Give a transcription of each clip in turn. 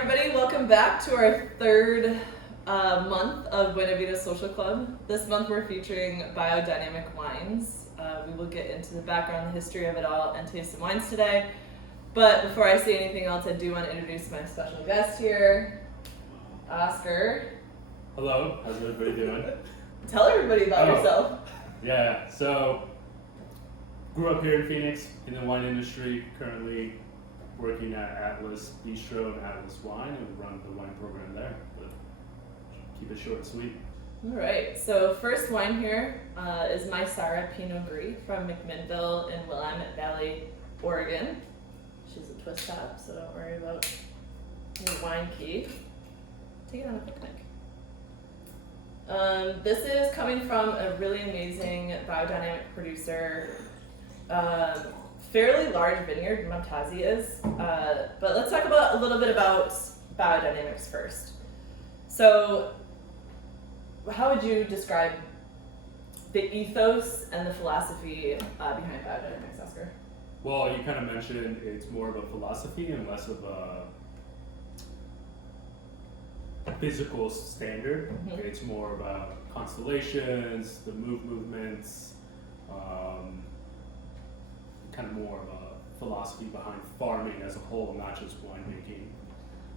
everybody, welcome back to our third month of Buena Vida Social Club. This month we're featuring Biodynamic Wines. We will get into the background, the history of it all, and taste some wines today. But before I say anything else, I do want to introduce my special guest here, Oscar. Hello, how's everybody doing? Tell everybody about yourself. Yeah, so grew up here in Phoenix in the wine industry, currently working at Atlas Bistro and Atlas Wine and run the wine program there, but keep it short and sweet. All right, so first wine here is my Sarah Pinot Gris from McMinnville in Willamette Valley, Oregon. She's a twist top, so don't worry about your wine key. Take it on a picnic. This is coming from a really amazing biodynamic producer, fairly large vineyard, Montazi is, but let's talk about a little bit about biodynamics first. So how would you describe the ethos and the philosophy behind biodynamics, Oscar? Well, you kind of mentioned it's more of a philosophy and less of a physical standard. Mm-hmm. It's more about constellations, the movements, kind of more of a philosophy behind farming as a whole, not just winemaking.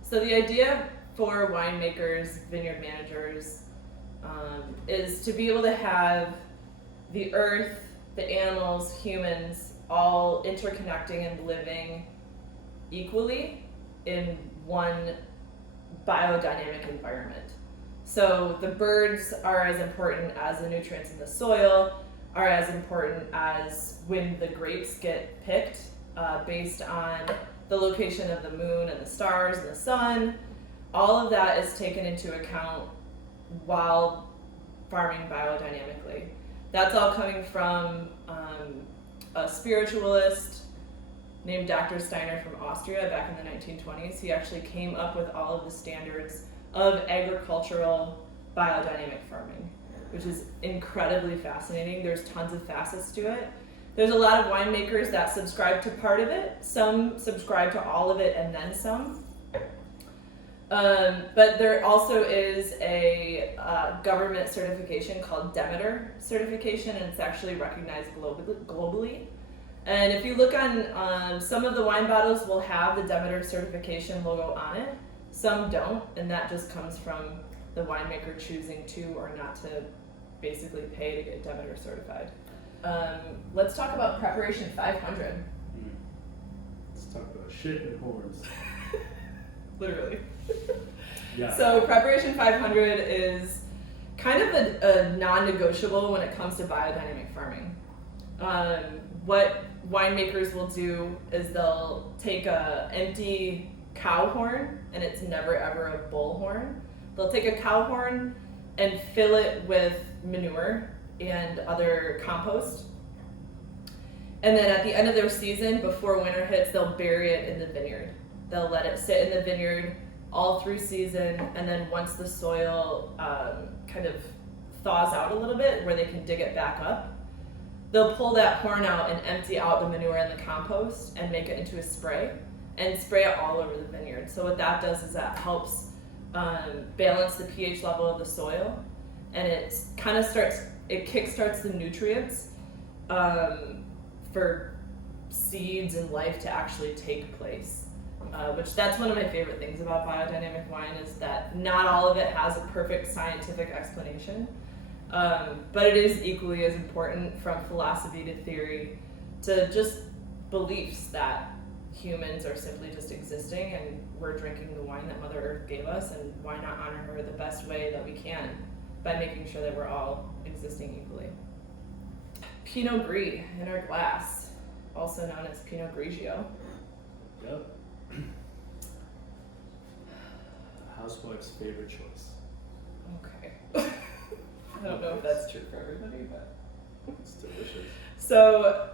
So the idea for winemakers, vineyard managers, is to be able to have the earth, the animals, humans, all interconnecting and living equally in one biodynamic environment. So the birds are as important as the nutrients in the soil, are as important as when the grapes get picked based on the location of the moon and the stars and the sun. All of that is taken into account while farming biodynamically. That's all coming from a spiritualist named Dr. Steiner from Austria back in the 1920s. He actually came up with all of the standards of agricultural biodynamic farming, which is incredibly fascinating. There's tons of facets to it. There's a lot of winemakers that subscribe to part of it. Some subscribe to all of it and then some. But there also is a government certification called Demeter certification, and it's actually recognized globally. And if you look on some of the wine bottles will have the Demeter certification logo on it. Some don't, and that just comes from the winemaker choosing to or not to basically pay to get Demeter certified. Let's talk about Preparation 500. Let's talk about shit and horns. Literally. Yeah. So Preparation 500 is kind of a non-negotiable when it comes to biodynamic farming. What winemakers will do is they'll take a empty cow horn, and it's never ever a bull horn. They'll take a cow horn and fill it with manure and other compost. And then at the end of their season, before winter hits, they'll bury it in the vineyard. They'll let it sit in the vineyard all through season, and then once the soil kind of thaws out a little bit, where they can dig it back up, they'll pull that horn out and empty out the manure and the compost and make it into a spray and spray it all over the vineyard. So what that does is that helps balance the pH level of the soil, and it kickstarts the nutrients for seeds and life to actually take place. Which that's one of my favorite things about biodynamic wine, is that not all of it has a perfect scientific explanation, but it is equally as important, from philosophy to theory to just beliefs that humans are simply just existing and we're drinking the wine that Mother Earth gave us, and why not honor her the best way that we can by making sure that we're all existing equally. Pinot Gris in our glass, also known as Pinot Grigio. Yep. The housewife's favorite choice. Okay. I don't know if that's true for everybody, but It's delicious. so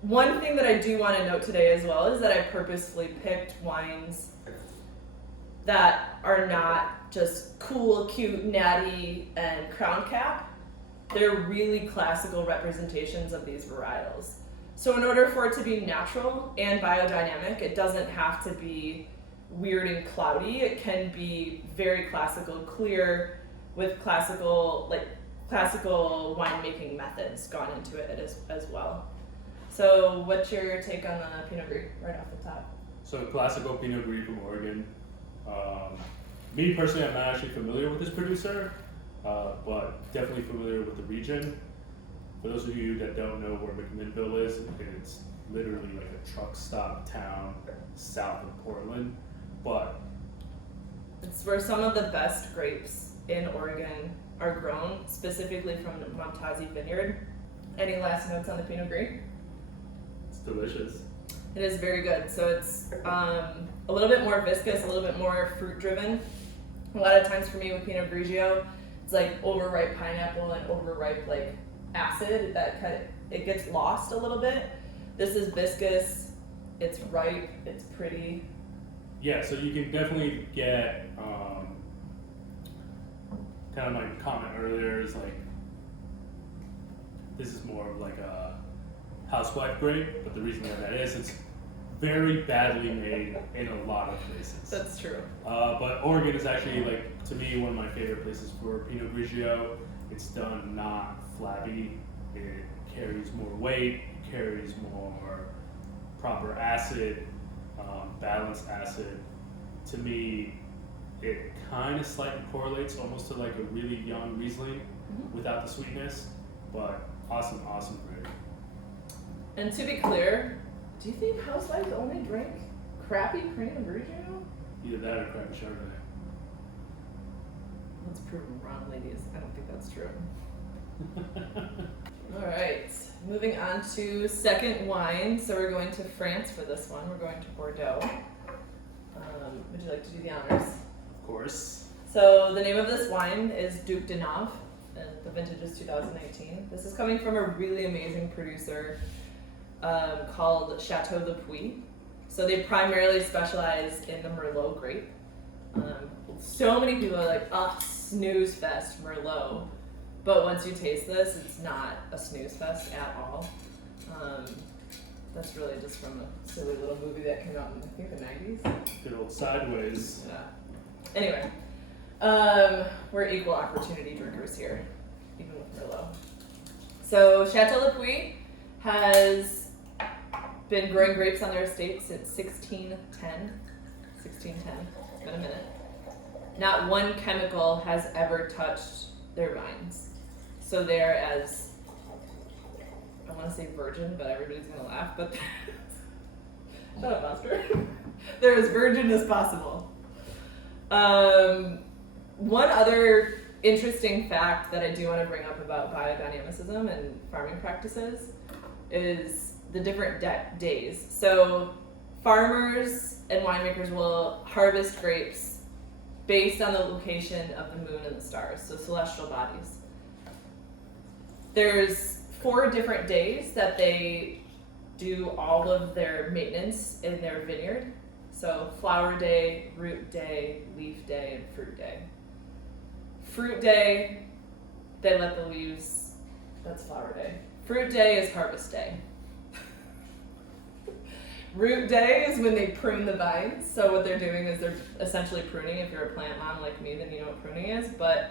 one thing that I do want to note today as well is that I purposefully picked wines that are not just cool, cute, natty, and crown cap. They're really classical representations of these varietals. So in order for it to be natural and biodynamic, it doesn't have to be weird and cloudy. It can be very classical, clear, with classical winemaking methods gone into it as well. So what's your take on the Pinot Gris right off the top? So classical Pinot Gris from Oregon. Me personally, I'm not actually familiar with this producer, but definitely familiar with the region. For those of you that don't know where McMinnville is, it's literally like a truck stop town south of Portland. But it's where some of the best grapes in Oregon are grown, specifically from the Montazi Vineyard. Any last notes on the Pinot Gris? It's delicious. It is very good. So it's a little bit more viscous, a little bit more fruit driven. A lot of times for me with Pinot Grigio, it's like overripe pineapple and overripe like acid that kind of, it gets lost a little bit. This is viscous, it's ripe, it's pretty. Yeah, so you can definitely get, kind of my comment earlier is like, this is more of like a housewife grape, but the reason that is, it's very badly made in a lot of places. That's true. But Oregon is actually, like, to me, one of my favorite places for Pinot Grigio. It's done not flabby. It carries more weight, carries more proper acid, balanced acid. To me, it kind of slightly correlates almost to like a really young Riesling without the sweetness, but awesome grape. And to be clear, do you think housewives only drink crappy Pinot Grigio? Either that or crappy Chardonnay. Let's prove them wrong, ladies. I don't think that's true. All right, moving on to second wine. So we're going to France for this one. We're going to Bordeaux. Would you like to do the honors? Of course. So the name of this wine is Duc de Nave, and the vintage is 2018. This is coming from a really amazing producer called Chateau Le Puy. So they primarily specialize in the Merlot grape. So many people are like, oh, snooze fest Merlot. But once you taste this, it's not a snooze fest at all. That's really just from a silly little movie that came out in, I think, the 90s. Good old Sideways. Yeah. Anyway, we're equal opportunity drinkers here, even with Merlot. So Chateau Le Puy has been growing grapes on their estate since 1610. It's been a minute. Not one chemical has ever touched their vines. So they're as, I want to say virgin, but everybody's going to laugh, but shut up, Oscar. They're as virgin as possible. One other interesting fact that I do want to bring up about biodynamicism and farming practices is the different days. So farmers and winemakers will harvest grapes based on the location of the moon and the stars, so celestial bodies. There's 4 different days that they do all of their maintenance in their vineyard. So flower day, root day, leaf day, and fruit day. Fruit day, they let the leaves, that's flower day. Fruit day is harvest day. Root day is when they prune the vines. So what they're doing is they're essentially pruning. If you're a plant mom like me, then you know what pruning is. But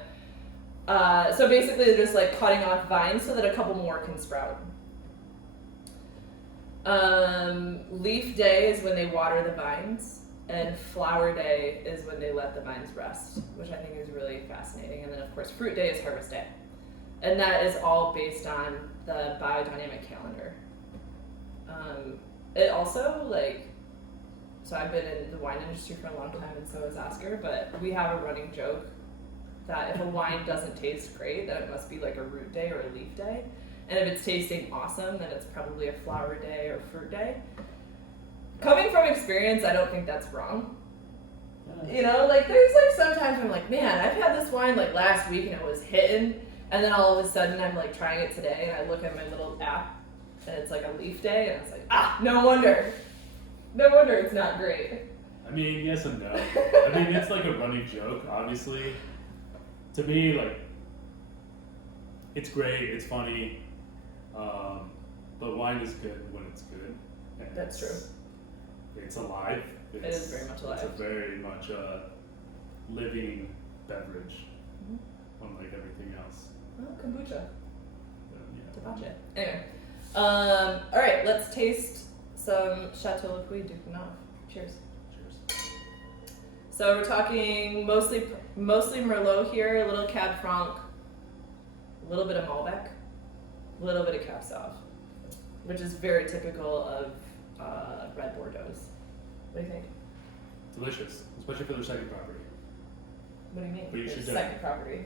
so basically they're just like cutting off vines so that a couple more can sprout. Leaf day is when they water the vines, and flower day is when they let the vines rest, which I think is really fascinating. And then of course fruit day is harvest day. And that is all based on the biodynamic calendar. It also, like, so I've been in the wine industry for a long time, and so has Oscar, but we have a running joke that if a wine doesn't taste great, then it must be like a root day or a leaf day. And if it's tasting awesome, then it's probably a flower day or fruit day. Coming from experience, I don't think that's wrong. You know, like there's like sometimes I'm like, man, I've had this wine like last week and it was hitting, and then all of a sudden I'm like trying it today and I look at my little app and it's like a leaf day and it's like, no wonder it's not great. I mean, yes and no. I mean, it's like a running joke, obviously. To me, like, it's great, it's funny, but wine is good when it's good. And That's true. it's alive. It is very much alive. It's a very much living beverage, unlike everything else. Oh, kombucha. Yeah. Tabache. Anyway, all right, let's taste some Chateau Le Puy du Pinot. Cheers. Cheers. So we're talking mostly Merlot here, a little Cab Franc, a little bit of Malbec, a little bit of Cab Sauv, which is very typical of red Bordeaux's. What do you think? Delicious, especially for their second property. What do you mean? But you Their should second property.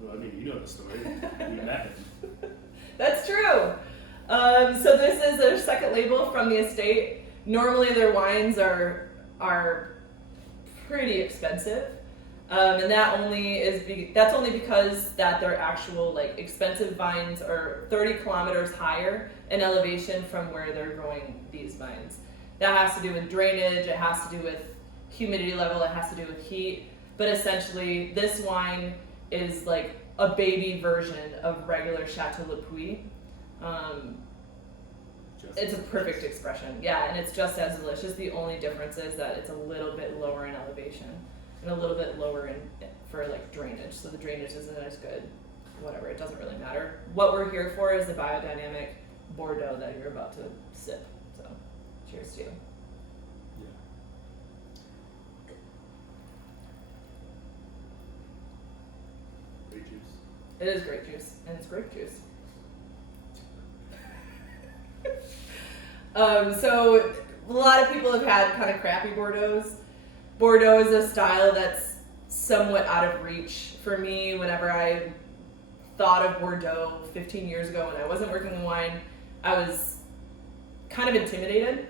Well, I mean, you know the story. You met him. That's true. So this is their second label from the estate. Normally their wines are pretty expensive, and that's only because that their actual like expensive vines are 30 kilometers higher in elevation from where they're growing these vines. That has to do with drainage. It has to do with humidity level. It has to do with heat. But essentially, this wine is like a baby version of regular Chateau Le Puy. It's a perfect expression, yeah, and it's just as delicious. The only difference is that it's a little bit lower in elevation and a little bit lower for like drainage. So the drainage isn't as good. Whatever, it doesn't really matter. What we're here for is the biodynamic Bordeaux that you're about to sip. So, cheers to you. Great juice. It is great juice, and it's grape juice. So a lot of people have had kind of crappy Bordeaux. Bordeaux is a style that's somewhat out of reach for me. Whenever I thought of Bordeaux 15 years ago when I wasn't working in wine, I was kind of intimidated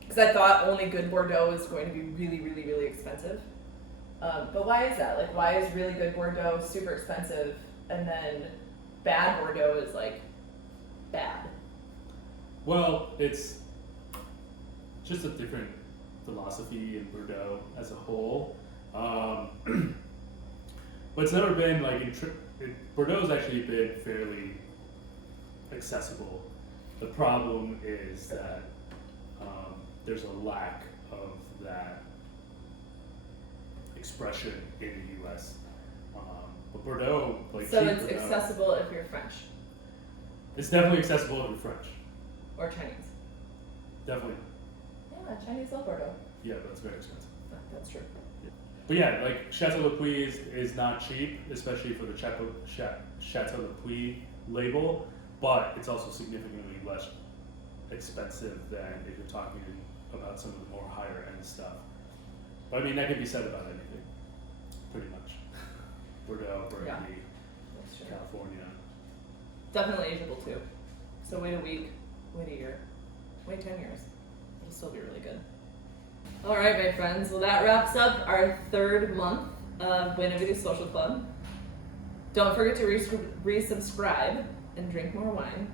because I thought only good Bordeaux was going to be really, really, really expensive. But why is that? Like, why is really good Bordeaux super expensive and then bad Bordeaux is like bad? Well, it's just a different philosophy in Bordeaux as a whole. But it's never been like Bordeaux's actually been fairly accessible. The problem is that there's a lack of that expression in the U.S. But Bordeaux, like So cheap it's Bordeaux, accessible if you're French it's definitely accessible if you're French. or Chinese. Definitely. Yeah, Chinese love Bordeaux. Yeah, but it's very expensive. That's true. But yeah, like Chateau Le Puy is not cheap, especially for the Chateau Le Puy label, but it's also significantly less expensive than if you're talking about some of the more higher end stuff. But I mean, that can be said about anything, pretty much. Bordeaux, Burgundy, That's true. California. Definitely ageable too. So wait a week, wait a year, wait 10 years. It'll still be really good. All right, my friends. Well, that wraps up our third month of Buena Vida Social Club. Don't forget to resubscribe and drink more wine.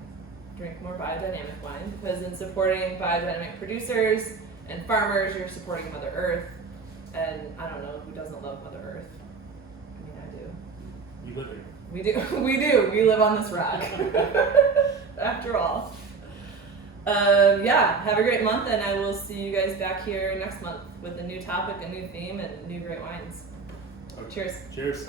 Drink more biodynamic wine, because in supporting biodynamic producers and farmers, you're supporting Mother Earth. And I don't know who doesn't love Mother Earth. I mean, I do. You live here. We do. We do. We live on this rock. After all. Yeah, have a great month, and I will see you guys back here next month with a new topic, a new theme, and new great wines. Okay. Cheers. Cheers.